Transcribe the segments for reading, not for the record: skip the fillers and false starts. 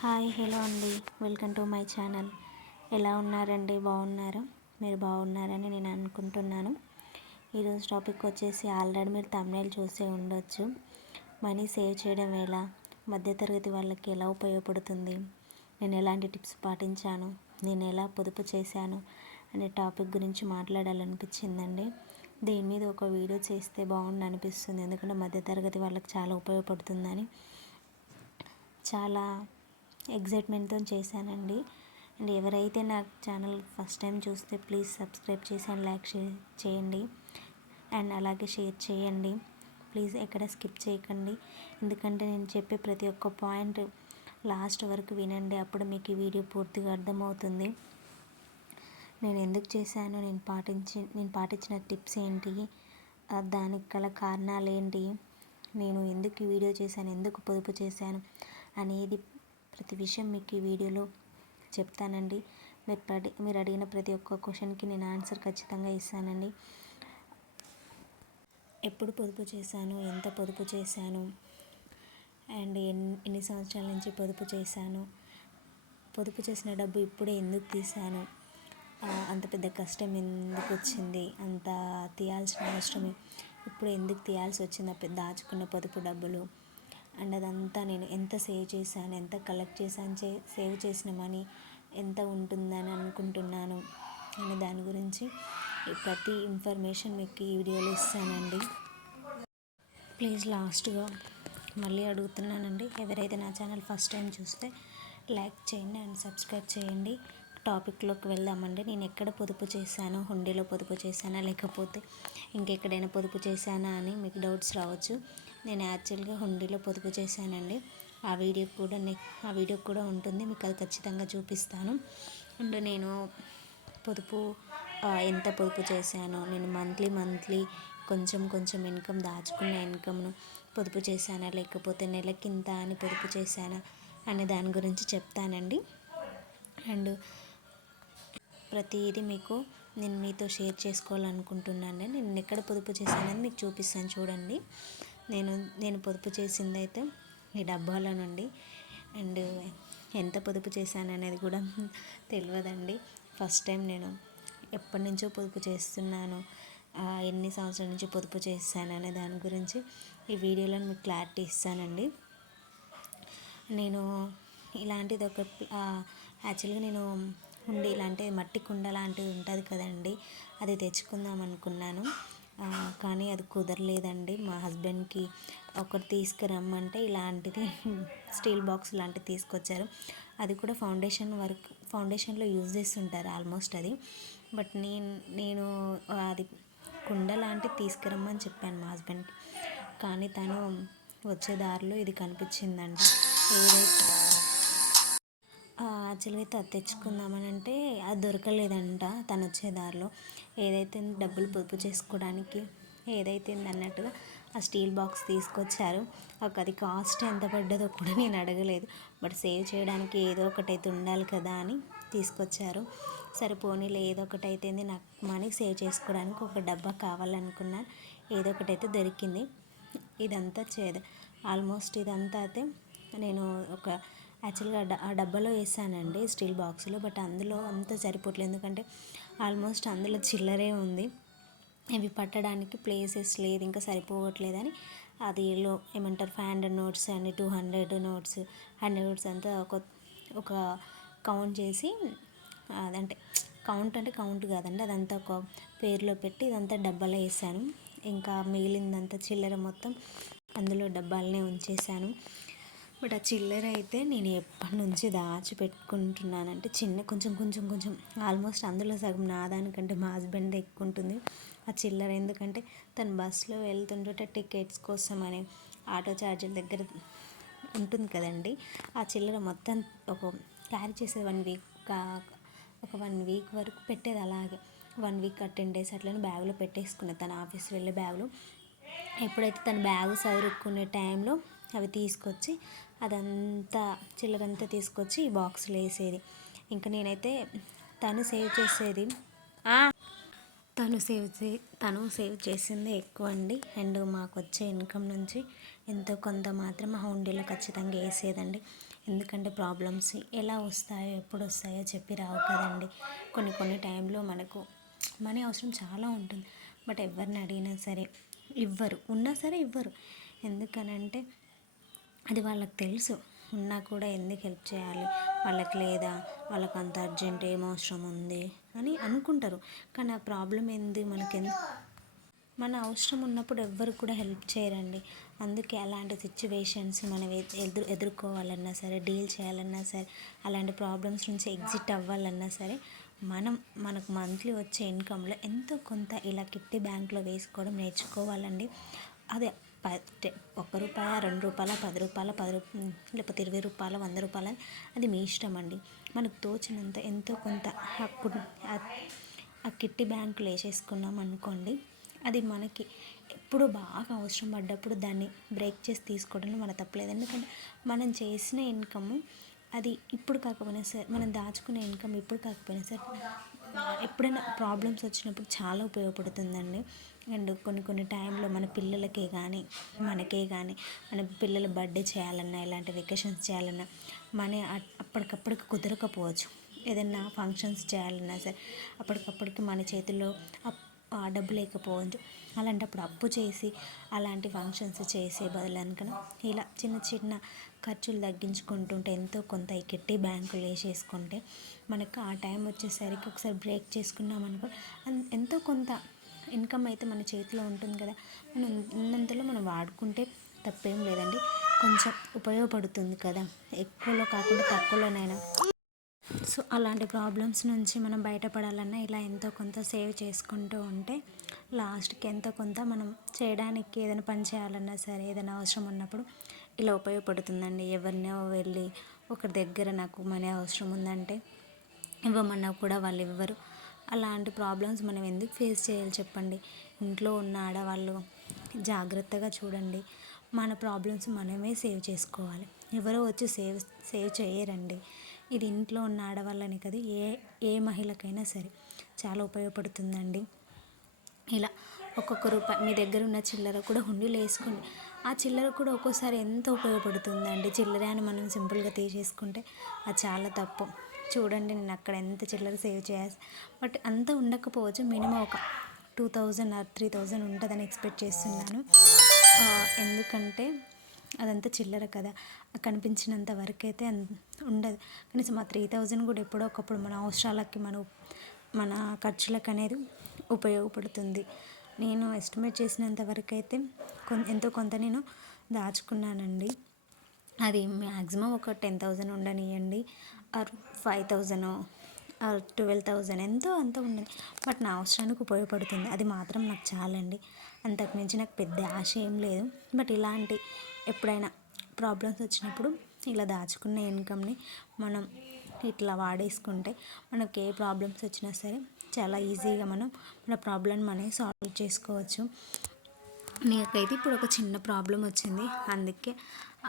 Hi hello అండి, welcome to my channel. ఎలా ఉన్నారండి? బాగున్నారా? మీరు బాగున్నారని నేను అనుకుంటున్నాను. ఈరోజు టాపిక్ వచ్చేసి ఆల్రెడీ మీరు thumbnail చూసే ఉండొచ్చు. మనీ సేవ్ చేయడం ఎలా, మధ్యతరగతి వాళ్ళకి ఎలా ఉపయోగపడుతుంది, నేను ఎలాంటి టిప్స్ పాటించాను, నేను ఎలా పొదుపు చేశాను అనే టాపిక్ గురించి మాట్లాడాలనిపించిందండి. దీని మీద ఒక వీడియో చేస్తే బాగుండు అనిపిస్తుంది. ఎందుకంటే మధ్యతరగతి వాళ్ళకి చాలా ఉపయోగపడుతుందని చాలా ఎగ్జైట్మెంట్తో చేశానండి. అండ్ ఎవరైతే నా ఛానల్ ఫస్ట్ టైం చూస్తే ప్లీజ్ సబ్స్క్రైబ్ చేసి అండ్ లైక్ చేయండి అండ్ అలాగే షేర్ చేయండి. ప్లీజ్ ఎక్కడ స్కిప్ చేయకండి, ఎందుకంటే నేను చెప్పే ప్రతి ఒక్క పాయింట్ లాస్ట్ వరకు వినండి. అప్పుడు మీకు ఈ వీడియో పూర్తిగా అర్థమవుతుంది. నేను ఎందుకు చేశాను, నేను పాటించిన టిప్స్ ఏంటి, దానికి గల కారణాలు ఏంటి, నేను ఎందుకు ఈ వీడియో చేశాను, ఎందుకు పొదుపు చేశాను అనేది ప్రతి విషయం మీకు ఈ వీడియోలో చెప్తానండి. మీరు అడిగిన ప్రతి ఒక్క క్వశ్చన్కి నేను ఆన్సర్ ఖచ్చితంగా ఇస్తానండి. ఎప్పుడు పొదుపు చేశాను, ఎంత పొదుపు చేశాను అండ్ ఎన్ని సంవత్సరాల నుంచి పొదుపు చేశాను, పొదుపు చేసిన డబ్బు ఇప్పుడే ఎందుకు తీశాను, అంత పెద్ద కష్టం ఎందుకు వచ్చింది, అంత తీయాల్సిన అవసరం ఇప్పుడు ఎందుకు తీయాల్సి వచ్చింది, దాచుకున్న పొదుపు డబ్బులు అండ్ అదంతా నేను ఎంత సేవ్ చేశాను, ఎంత కలెక్ట్ చేశాను, సేవ్ చేసిన మనీ ఎంత ఉంటుందని అనుకుంటున్నాను అనే దాని గురించి ప్రతి ఇన్ఫర్మేషన్ మీకు ఈ వీడియోలో ఇస్తానండి. ప్లీజ్ లాస్ట్గా మళ్ళీ అడుగుతున్నానండి, ఎవరైతే నా ఛానల్ ఫస్ట్ టైం చూస్తే లైక్ చేయండి అండ్ సబ్స్క్రైబ్ చేయండి. టాపిక్లోకి వెళ్దామండి. నేను ఎక్కడ పొదుపు చేశాను, హుండీలో పొదుపు చేశానా లేకపోతే ఇంకెక్కడైనా పొదుపు చేశానా అని మీకు డౌట్స్ రావచ్చు. నేను యాక్చువల్గా హుండీలో పొదుపు చేశానండి. ఆ వీడియో కూడా ఉంటుంది, మీకు అది ఖచ్చితంగా చూపిస్తాను. అండ్ నేను పొదుపు ఎంత పొదుపు చేశాను, నేను మంత్లీ కొంచెం కొంచెం ఇన్కమ్, దాచుకున్న ఇన్కమ్ను పొదుపు చేశానా లేకపోతే నెలకింత అని పొదుపు చేశానా అనే దాని గురించి చెప్తానండి. అండ్ ప్రతిదీ నేను మీతో షేర్ చేసుకోవాలనుకుంటున్నాను. నేను ఎక్కడ పొదుపు చేశానని మీకు చూపిస్తాను చూడండి. నేను పొదుపు చేసింది అయితే ఈ డబ్బాల నుండి. అండ్ ఎంత పొదుపు చేశాను అనేది కూడా తెలియదండి. ఫస్ట్ టైం నేను ఎప్పటి నుంచో పొదుపు చేస్తున్నాను, ఎన్ని సంవత్సరాల నుంచి పొదుపు చేశాను అనే దాని గురించి ఈ వీడియోలో మీకు క్లారిటీ ఇస్తానండి. నేను ఇలాంటిది ఒక యాక్చువల్గా నేను హుండీ ఇలాంటి మట్టి కుండ లాంటిది ఉంటుంది కదండి, అది తెచ్చుకుందాం అనుకున్నాను. కానీ అది కుదరలేదండి. మా హస్బెండ్కి ఒకటి తీసుకురమ్మంటే ఇలాంటిది స్టీల్ బాక్స్ లాంటిది తీసుకొచ్చారు. అది కూడా ఫౌండేషన్లో యూజ్ చేస్తుంటారు ఆల్మోస్ట్ అది. బట్ నేను అది కుండ లాంటిది తీసుకురమ్మని చెప్పాను మా హస్బెండ్కి. కానీ తను వచ్చే దారిలో ఇది కనిపించిందంట. యాక్చువల్గా అయితే అది తెచ్చుకుందామని అంటే అది దొరకలేదంట. తను వచ్చే దారిలో ఏదైతే డబ్బులు పొదుపు చేసుకోవడానికి ఏదైతే అన్నట్టుగా ఆ స్టీల్ బాక్స్ తీసుకొచ్చారు. అది కాస్ట్ ఎంత పడ్డదో కూడా నేను అడగలేదు. బట్ సేవ్ చేయడానికి ఏదో ఒకటి అయితే ఉండాలి కదా అని తీసుకొచ్చారు. సరే పోనీలే, ఏదో ఒకటి అయితే నాకు మనీ సేవ్ చేసుకోవడానికి ఒక డబ్బా కావాలనుకున్నాను. ఏదో ఒకటి అయితే దొరికింది. ఇదంతా ఆల్మోస్ట్ ఇదంతా అయితే నేను యాక్చువల్గా ఆ డబ్బాలో వేసానండి, స్టీల్ బాక్స్లో. బట్ అందులో అంతా సరిపోవట్లేదు, ఎందుకంటే ఆల్మోస్ట్ అందులో చిల్లరే ఉంది. ఇవి పట్టడానికి ప్లేసెస్ లేదు, ఇంకా సరిపోవట్లేదని అది ఏమంటారు 500 నోట్స్ అని 200 నోట్స్ 100 నోట్స్ అంతా ఒక కౌంట్ చేసి, అదంటే కౌంట్ కాదండి, అదంతా ఒక పేరులో పెట్టి ఇదంతా డబ్బాలో వేసాను. ఇంకా మిగిలిందంతా చిల్లర మొత్తం అందులో డబ్బాలనే ఉంచేసాను. బట్ ఆ చిల్లర అయితే నేను ఎప్పటి నుంచి దాచిపెట్టుకుంటున్నానంటే కొంచెం ఆల్మోస్ట్ అందులో సగం నా దానికంటే మా హస్బెండ్ ఎక్కువ ఉంటుంది ఆ చిల్లర. ఎందుకంటే తను బస్సులో వెళ్తుంటే టికెట్స్ కోసం అని ఆటో ఛార్జీల దగ్గర ఉంటుంది కదండి, ఆ చిల్లర మొత్తం క్యారీ చేసేది 1 వీక్, ఒక 1 వీక్ వరకు పెట్టేది. అలాగే 1 వీక్ 10 డేస్ అట్లనే బ్యాగ్లో పెట్టేసుకునేది, తన ఆఫీస్ వెళ్ళే బ్యాగ్లో. ఎప్పుడైతే తన బ్యాగ్ సదురుకునే టైంలో అవి తీసుకొచ్చి అదంతా చిల్లరంతా తీసుకొచ్చి ఈ బాక్స్లో వేసేది. ఇంకా నేనైతే తను సేవ్ చేసింది ఎక్కువ అండి. అండ్ మాకు వచ్చే ఇన్కమ్ నుంచి ఎంతో కొంత మాత్రం ఆ హుండీలో ఖచ్చితంగా వేసేదండి. ఎందుకంటే ప్రాబ్లమ్స్ ఎలా వస్తాయో ఎప్పుడు వస్తాయో చెప్పి రావు కదండి. కొన్ని టైంలో మనకు మనీ అవసరం చాలా ఉంటుంది. బట్ ఎవరిని అడిగినా సరే ఇవ్వరు, ఉన్నా సరే ఇవ్వరు. ఎందుకనంటే అది వాళ్ళకి తెలుసు. ఉన్నా కూడా ఎందుకు హెల్ప్ చేయాలి, వాళ్ళకి లేదా, వాళ్ళకి అంత అర్జెంట్ ఏం అవసరం ఉంది అని అనుకుంటారు. కానీ ఆ ప్రాబ్లం ఏంది మన అవసరం ఉన్నప్పుడు ఎవ్వరు కూడా హెల్ప్ చేయరండి. అందుకే అలాంటి సిచ్యువేషన్స్ మనం ఎదుర్కోవాలన్నా సరే, డీల్ చేయాలన్నా సరే, అలాంటి ప్రాబ్లమ్స్ నుంచి ఎగ్జిట్ అవ్వాలన్నా సరే, మనకు మంత్లీ వచ్చే ఇన్కంలో ఎంతో కొంత ఇలా కిట్టి బ్యాంక్లో వేసుకోవడం నేర్చుకోవాలండి. అదే ₹1, ₹2, ₹10, లేకపోతే ₹20, ₹100 అది మీ ఇష్టం అండి. మనకు తోచినంత ఎంతో కొంత అప్పుడు ఆ కిట్టి బ్యాంకులో వేసేసుకున్నాం అనుకోండి, అది మనకి ఎప్పుడు బాగా అవసరం పడ్డప్పుడు దాన్ని బ్రేక్ చేసి తీసుకోవడంలో మన తప్పలేదు. ఎందుకంటే మనం చేసిన ఇన్కమ్ అది ఇప్పుడు కాకపోయినా సరే, మనం దాచుకునే ఇన్కమ్ ఇప్పుడు కాకపోయినా సరే, ఎప్పుడైనా ప్రాబ్లమ్స్ వచ్చినప్పుడు చాలా ఉపయోగపడుతుందండి. అండ్ కొన్ని టైంలో మన పిల్లలకే కానీ మనకే కానీ మన పిల్లల బర్త్డే చేయాలన్నా, ఇలాంటి వెకేషన్స్ చేయాలన్నా మనీ అప్పటికప్పటికి కుదరకపోవచ్చు. ఏదైనా ఫంక్షన్స్ చేయాలన్నా సరే అప్పటికప్పటికి మన చేతుల్లో డబ్బు లేకపోవచ్చు. అలాంటప్పుడు అప్పు చేసి అలాంటి ఫంక్షన్స్ చేసే బదులు అనుకుని ఇలా చిన్న ఖర్చులు తగ్గించుకుంటుంటే ఎంతో కొంత ఈ కిట్టి బ్యాంకులు వేసేసుకుంటే మనకు ఆ టైం వచ్చేసరికి ఒకసారి బ్రేక్ చేసుకున్నాం అనుకో, ఎంతో కొంత ఇన్కమ్ అయితే మన చేతిలో ఉంటుంది కదా. మనం ఉన్నంతలో మనం వాడుకుంటే తప్పేం లేదండి. కొంచెం ఉపయోగపడుతుంది కదా, ఎక్కువలో కాకుండా తక్కువలోనైనా. సో అలాంటి ప్రాబ్లమ్స్ నుంచి మనం బయటపడాలన్నా ఇలా ఎంతో కొంత సేవ్ చేసుకుంటూ ఉంటే లాస్ట్కి ఎంతో కొంత మనం చేయడానికి, ఏదైనా పని చేయాలన్నా సరే, ఏదైనా అవసరం ఉన్నప్పుడు ఇలా ఉపయోగపడుతుందండి. ఎవరినో వెళ్ళి ఒకరి దగ్గర నాకు మనీ అవసరం ఉందంటే ఇవ్వమన్నా కూడా వాళ్ళు ఇవ్వరు. అలాంటి ప్రాబ్లమ్స్ మనం ఎందుకు ఫేస్ చేయాలి చెప్పండి. ఇంట్లో ఉన్న ఆడవాళ్ళు జాగ్రత్తగా చూడండి. మన ప్రాబ్లమ్స్ మనమే సేవ్ చేసుకోవాలి. ఎవరో వచ్చి సేవ్ చేయరండి. ఇది ఇంట్లో ఉన్న ఆడవాళ్ళని కదా, ఏ మహిళకైనా సరే చాలా ఉపయోగపడుతుందండి. ఇలా ఒక్కొక్క రూపాయి మీ దగ్గర ఉన్న చిల్లర కూడా హుండీలో వేసుకోండి. ఆ చిల్లర కూడా ఒక్కోసారి ఎంత ఉపయోగపడుతుందండి. చిల్లర అని మనం సింపుల్గా తీసేసుకుంటే అది చాలా తప్పు. చూడండి, నేను అక్కడ ఎంత చిల్లర సేవ్ చేయాలి. బట్ అంత ఉండకపోవచ్చు, మినిమం ఒక 2000 ఆర్ 3000 ఉంటుందని ఎక్స్పెక్ట్ చేస్తున్నాను. ఎందుకంటే అదంతా చిల్లర కదా, కనిపించినంత వరకు అయితే ఉండదు. కనీసం ఆ 3000 కూడా ఎప్పుడో ఒకప్పుడు మన అవసరాలకి, మన ఖర్చులకు అనేది ఉపయోగపడుతుంది. నేను ఎస్టిమేట్ చేసినంత వరకు అయితే ఎంతో కొంత నేను దాచుకున్నానండి. అది మ్యాక్సిమం ఒక 10,000 ఉండనియండి, ఆర్ 5,000 ఆర్ 12,000 ఎంతో అంత ఉన్నది. బట్ నా అవసరానికి ఉపయోగపడుతుంది, అది మాత్రం నాకు చాలండి. అంతకుమించి నాకు పెద్ద ఆశ ఏం లేదు. బట్ ఇలాంటి ఎప్పుడైనా ప్రాబ్లమ్స్ వచ్చినప్పుడు ఇలా దాచుకున్న ఇన్కమ్ని మనం ఇట్లా వాడేసుకుంటే మనకి ఏ ప్రాబ్లమ్స్ వచ్చినా సరే చాలా ఈజీగా మన ప్రాబ్లమ్ మనం సాల్వ్ చేసుకోవచ్చు. నాకైతే ఇప్పుడు ఒక చిన్న ప్రాబ్లం వచ్చింది, అందుకే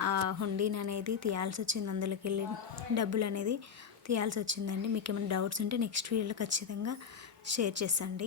ఆ హుండీని అనేది తీయాల్సి వచ్చింది. అందులోకి వెళ్ళి డబ్బులు అనేది తీయాల్సి వచ్చిందండి. మీకు ఏమైనా డౌట్స్ ఉంటే నెక్స్ట్ వీడియోలో ఖచ్చితంగా షేర్ చేసండి.